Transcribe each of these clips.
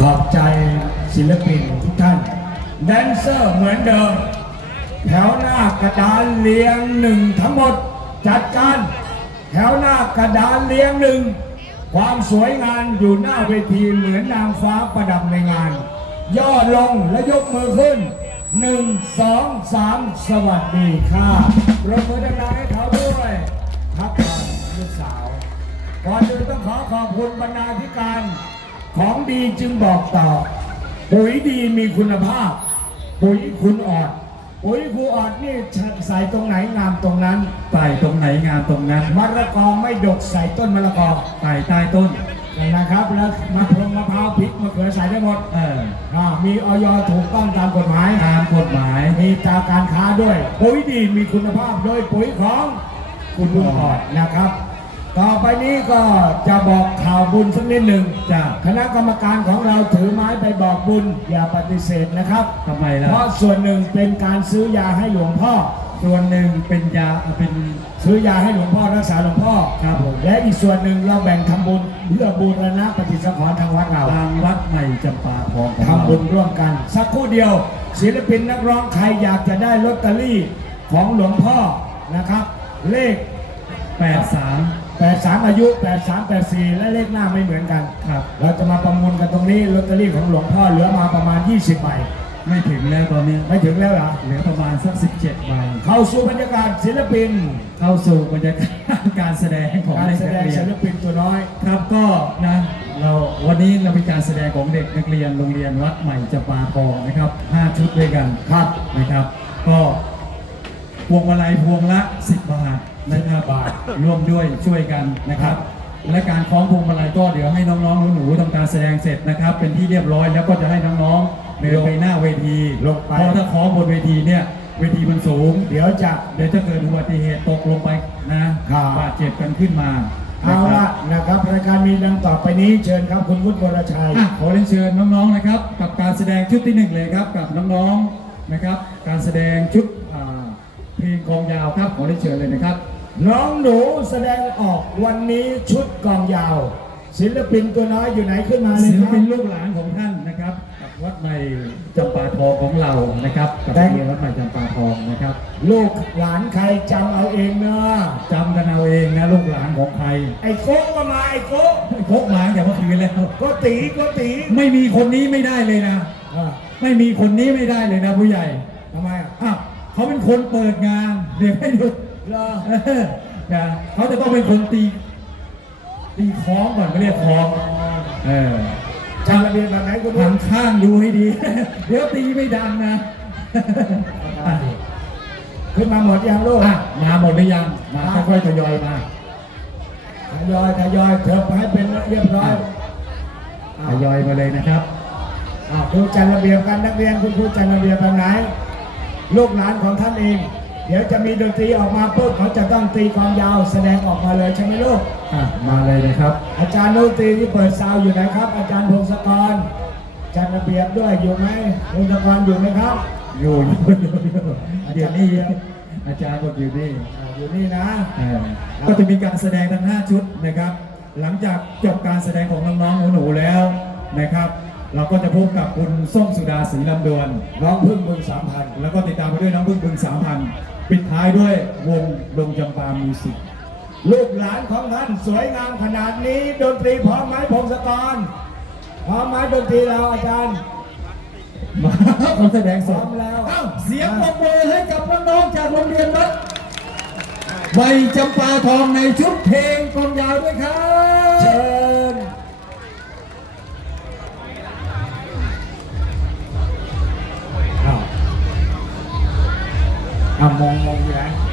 ขอบใจศิลปินทุกท่าน แดนเซอร์เหมือนเดิม แถวหน้ากระดานเรียงหนึ่งทั้งหมดจัดการ แถวหน้ากระดานเรียงหนึ่งความสวยงามอยู่หน้าเวทีเหมือนนางฟ้าประดับในงาน ย่อลงและยกมือขึ้นหนึ่งสองสามสวัสดีค่ะปรบมือดังๆให้เขาด้วยพักผ่อนลูกสาวก่อนอื่นต้องขอขอบคุณบรรณาธิการ ของดีจึงบอกต่อ ปุ๋ยดีมีคุณภาพ ปุ๋ยคุณออด ปุ๋ยครูออดนี่ใส่ตรงไหนงามตรงนั้นใส่ตรงไหนงานตรงนั้นมะละกอไม่ดกใส่ต้นมะละกอใส่ใต้ต้นนะครับแล้วมะพร้าวมะพร้าวพริกมะเขือใส่ได้หมดเอออ่ามีออยถูกต้องตามกฎหมายตามกฎหมายมีตาการค้าด้วย ปุ๋ยดีมีคุณภาพโดยปุ๋ยของคุณลุงออดนะครับ ต่อไปนี้ก็จะบอกข่าวบุญสักนิดหนึ่งจ้ะคณะกรรมการของเราถือไม้ไปบอกบุญอย่าปฏิเสธนะครับ ทำไมล่ะ เพราะส่วนหนึ่งเป็นการซื้อยาให้หลวงพ่อ ส่วนหนึ่งเป็นยาเป็น ซื้อยาให้หลวงพ่อรักษาหลวงพ่อครับผม และอีกส่วนหนึ่งเราแบ่งทำบุญเพื่อบูรณะปฏิสังขรณ์ทางวัดเราทางวัดใหม่จำปาทองของทำบุญร่วมกัน สักครู่เดียว ศิลปินนักร้องใครอยากจะได้ลอตเตอรี่ของหลวงพ่อนะครับ เลข แปดสาม 83 อายุ 83 84 และเลขหน้าไม่เหมือนกัน ครับ เราจะมาประมูลกันตรงนี้ลอตเตอรี่ของหลวงพ่อเหลือมาประมาณ 20ใบ ไม่ถึงแล้วตอนนี้ ไม่ถึงแล้วเหรอ เหลือประมาณสัก 17ใบ เข้าสู่บรรยากาศศิลปิน เข้าสู่บรรยากาศการแสดงของการเด็กแสนัดกงเรียศินลปินตัวน้อย ครับก็นะ เราวันนี้เรามีการแสดงของเด็กนักเรียนโรงเรียนวัดใหม่จำปาทองนะครับ 5 ชุดด้วยกันครับนะครับ ก็พวงมาลัยพวงละ 10 บาท นะครับบาทร่วมด้วยช่วยกันนะครับ และการคล้องพวงมาลัยก็เดี๋ยวให้น้องๆหนูๆทำการแสดงเสร็จนะครับ เป็นที่เรียบร้อยแล้วก็จะให้น้องๆเดินไปหน้าเวทีลงไป เพราะถ้าคล้องบนเวทีเนี่ยเวทีมันสูง เดี๋ยวจะเดี๋ยวจะเกิดอุบัติเหตุตกลงไปนะครับ บาดเจ็บกันขึ้นมาเอานะคละรับนะครับรายการมีดังต่อไปนี้เชิญครับคุณวุฒิวรชัย อะขอเรียนเชิญน้องๆนะครับ กับการแสดงชุดที่หนึ่งเลยครับ กับน้องๆนะครับ การแสดงชุดอ่าเพลงกลองยาวครับขอเรียนเชิญเลยนะครับ น้องหนูแสดงออกวันนี้ชุดกองยาว ศิลปินตัวน้อยอยู่ไหนขึ้นมาเลยศิลครัปิบนลูกหลานของท่านนะครับกับวัดใหม่จำปาทองของเรานะครับกับแต่ โรงเรียนวัดใหม่จำปาทองนะครับลูกหลานใครจำเอาเองเนอะจำกันเอาเองนะลูกหลานของใครไอ้โก้ก็มาไอ้โก้พกมาตั้งแต่เมื่อคืนแล้ว โก็ตีโก็ตีไม่มีคนนี้ไม่ได้เลยนะ อะไม่มีคนนี้ไม่ได้เลยนะผู้ใหญ่ทำไมอะอ้าวเขาเป็นคนเปิดงานเดี๋ยวให้ดู เหรอเออนะเขาจะต้องเป็นคนตี ตีคล้องก่อนไม่เรียกคล้อง เออจำระเบียบแบบไหนคุณดูหันข้างดูให้ดี เดี๋ยวตีไม่ดังนะอะขึ้นมาหมดยังลูกอะมาหมดหรือยัง มาค่อยๆทยอยมาทยอยทยอยเถิบให้เป็นเรียบร้อยทยอยมาเลยนะครับอะดูจัดระเบียบกันนักเรียนคุณครูจัดระเบียบแบบไหน ลูกหลานของท่านเอง เดี๋ยวจะมีดนตรีออกมาปุ๊บเขาจะต้องตีความยาวแสดงออกมาเลยใช่ไหมลูก อะมาเลยนะครับ อาจารย์ดนตรีที่เปิดซาวอยู่ไหนครับ อาจารย์พงศกรจัดระเบียบด้วยอยู่ไหมพงศกรอยู่ไหมครับ อยู่อยู่อยู่อยู่เดี๋ยวนี้อาจารย์บอกอยู่นี่อ่าอยู่นี่นะ เออก็จะมีการแสดงทั้ง 5 ชุดนะครับ หลังจากจบการแสดงของน้องๆหนูๆแล้วนะครับ เราก็จะพบกับคุณส้มสุดาศรีลำดวน น้องพึ่งบุญสามพัน แล้วก็ติดตามไปด้วยน้องพึ่งบึงสามพัน ปิดท้ายด้วยวงดงจำปามิวสิกลูกหลานของท่านสวยงามขนาดนี้ ดนตรีพร้อมไหมพงศกรพร้อมไหมดนตรีเราอาจารย์มาเขาแสดงสพร้อดมแล้วเอ้าเสียงปรบมือให้กับน้องๆจากโรงเรียนวัดใบจำปาทองในชุดเพลงกลองยาวด้วยครับ không môn môn gì đấy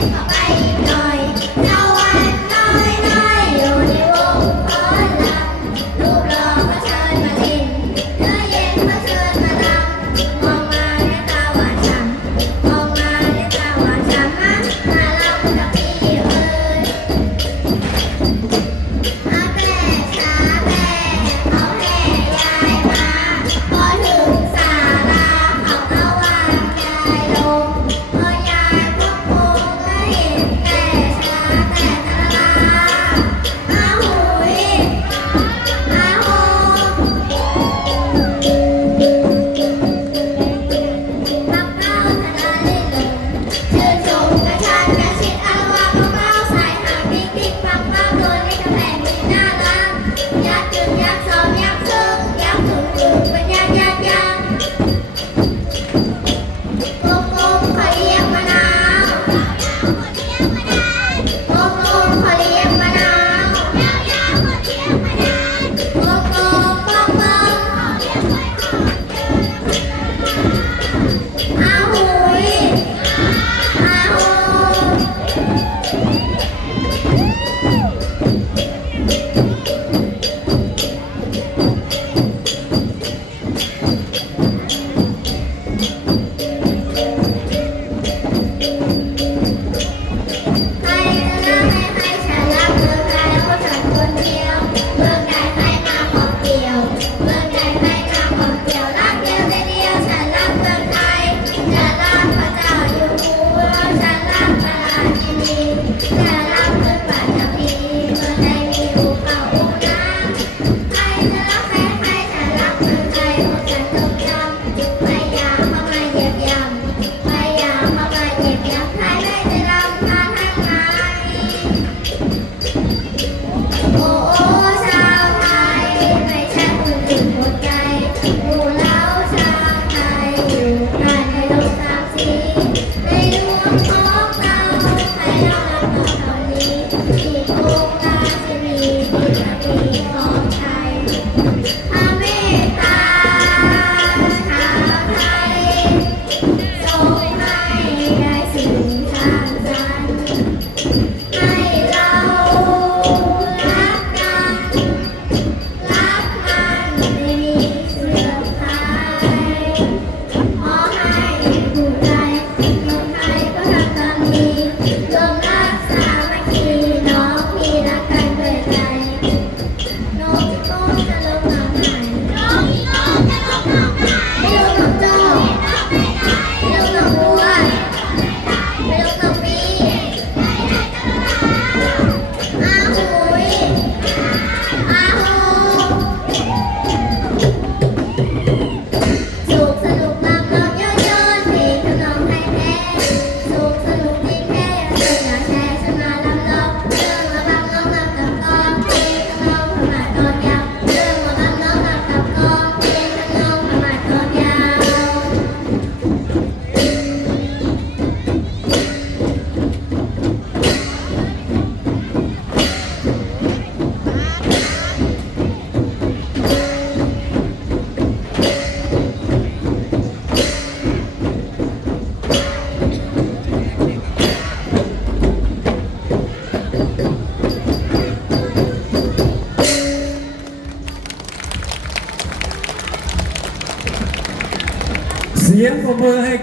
好吧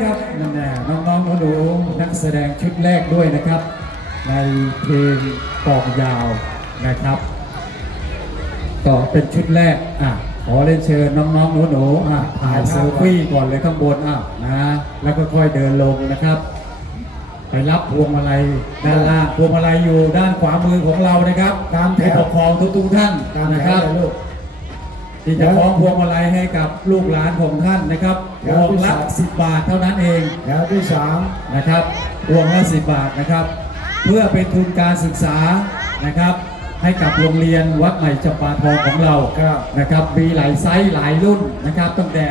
ปรบมือให้กับนั่นแหละน้องๆหนูๆนักแสดงชุดแรกด้วยนะครับ ในเพลงกองยาวนะครับก็เป็นชุดแรกอะขอเรียนเชิญน้องๆหนูๆอะถ่ายเซลฟี่ก่อนเลยข้างบนอะนะแล้วก็ค่อยเดินลงนะครับ ไปรับพวงมาลัยด้านล่างพวงมาลัยอยู่ด้านขวามือของเรานะครับตามแถวปกครองทุกๆท่านนะครับ ที่จะคล้องพวงมาลัยให้กับลูกหลานของท่านนะครับพครับวงละสิบบาทเท่านั้นเองแถวที่สามนะครับพวงละสิบบาทนะครับ เพื่อเป็นทุนการศึกษานะครับ ให้กับโรงเรียนวัดใหม่จำปาทองของเราครับนะครับ มีหลายไซส์หลายรุ่นนะครับตั้งแต่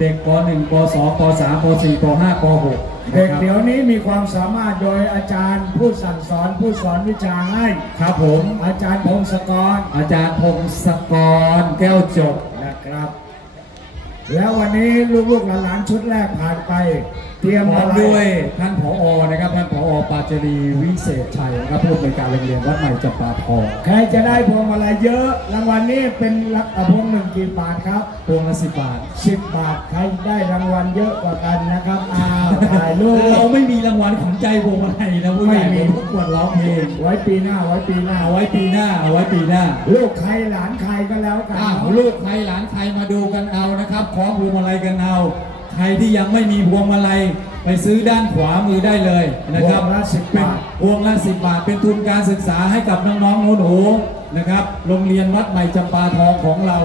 เด็กป .1 ป .2 ป .3 ป .4 ป .5 ป .6 เด็กเดี๋ยวนี้มีความสามารถโดยอาจารย์ผู้สั่งสอนผู้สอนวิชาให้ครับผม อาจารย์พงศกร อาจารย์พงศกรแก้วจบนะครับ แล้ววันนี้ลูกๆหลานๆชุดแรกผ่านไป เตรียมพร้ออะมไรด้วยท่านผอ จารีวิเศษชัยนะครับผู้อำนวยการโรงเรียนวัดใหม่จำปาทองใครจะได้พวงมาลัยเยอะ รางวัลนี้เป็นรักอะพวงหนึ่งกี่บาทครับ พวงละสิบบาท สิบบาทใครได้รางวัลเยอะกว่ากันนะครับอ้าวถ่ายรูปเราไม่มีรางวัลของใจพวงมาลัยนะผู้ใหญ่ไม่มีผมประกวดร้องเพลงไว้ปีหน้าไว้ปีหน้าเอาไว้ปีหน้าเอาไว้ปีหน้าลูกใครหลานใครก็แล้วกันอ้าวลูกใครหลานใครมาดูกันเอานะครับคล้องพวงมาลัยกันเอา ใครที่ยังไม่มีพวงมาลัย ไปซื้อด้านขวามือได้เลยนะครับพวงละ10เป็นบาท พวงละสิบบาท เป็นทุนการศึกษาให้กับน้องๆหนูๆนะครับ โรงเรียนวัดใหม่จำปาทองของเรา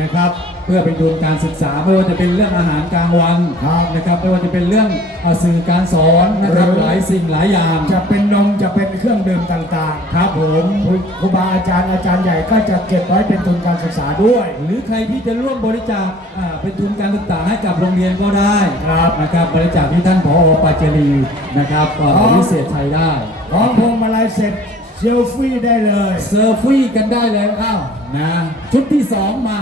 นะครับ เพื่อเป็นทุนการศึกษาไม่ว่าจะเป็นเรื่องอาหารกลางวันครับนะครับไม่ว่าจะเป็นเรื่องเอ่อสื่อการสอนนะครับหรือหลายสิ่งหลายอย่าง จะเป็นนมจะเป็นเครื่องดื่มต่างๆ ครับผมครูครูบาอาจารย์อาจารย์ใหญ่ก็จะเก็บไว้เป็นทุนการศึกษาด้วย หรือใครที่จะร่วมบริจาคอ่าเป็นทุนการศึกษาให้กับโรงเรียนก็ได้ครับนะครับบริจาคที่ท่านผอปาเจรีนะครับเอ่ออ๋อวิเศษชัยได้ของพวงมาลัยเสร็จเซลฟี่ได้เลยเซอร์ฟี่กันได้เลยอ้าวนะชุดที่สองมา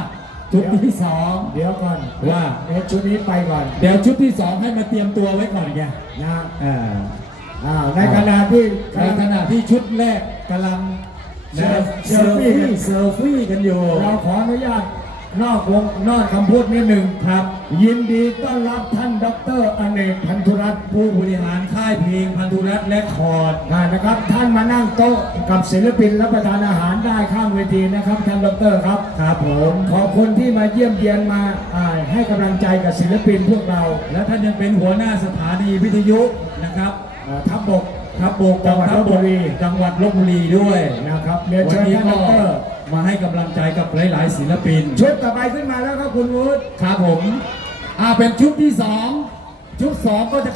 ชุดที่สองเดี๋ยวก่อนว่าเดี๋ยวชุดนี้ไปก่อน เดี๋ยวชุดที่สองให้มาเตรียมตัวไว้ก่อนไงนะอ่าอ้าวในขณะที่ในขณะที่ชุดแรกกำลังนะเซเซลอร์ฟี่ฟี่เซอร์ฟี่กันอยู่ เราขออนุญาต นอกวงนอกคำพูดนิดหนึ่งครับ ยินดีต้อนรับท่านดรอเนกพันธุรัตน์ผู้ผู้บริหารค่ายเพลงพันธุรัตน์และคอร์ดอ่านะครับ ท่านมานั่งโต๊ะกับศิลปินรับประทานอาหารได้ข้างเวทีนะครับ ท่านดรครับครับผมขอบคุณที่มาเยี่ยมเยียนมาอ่าให้กำลังใจกับศิลปินพวกเรา และท่านยังเป็นหัวหน้าสถานีวิทยุนะครับอ่าทัพบกทัพบกจังหวัดลบบุรีจังหวัดลบบุรีด้วยนะครับเรียนวัเชิญนี้ท่านก็ดร มาให้กำลังใจกับหลาย ๆ ศิลปิน ชุดต่อไปขึ้นมาแล้วครับคุณวุฒิครับผม อ่าเป็นชุดที่สองชุดสองก็จะ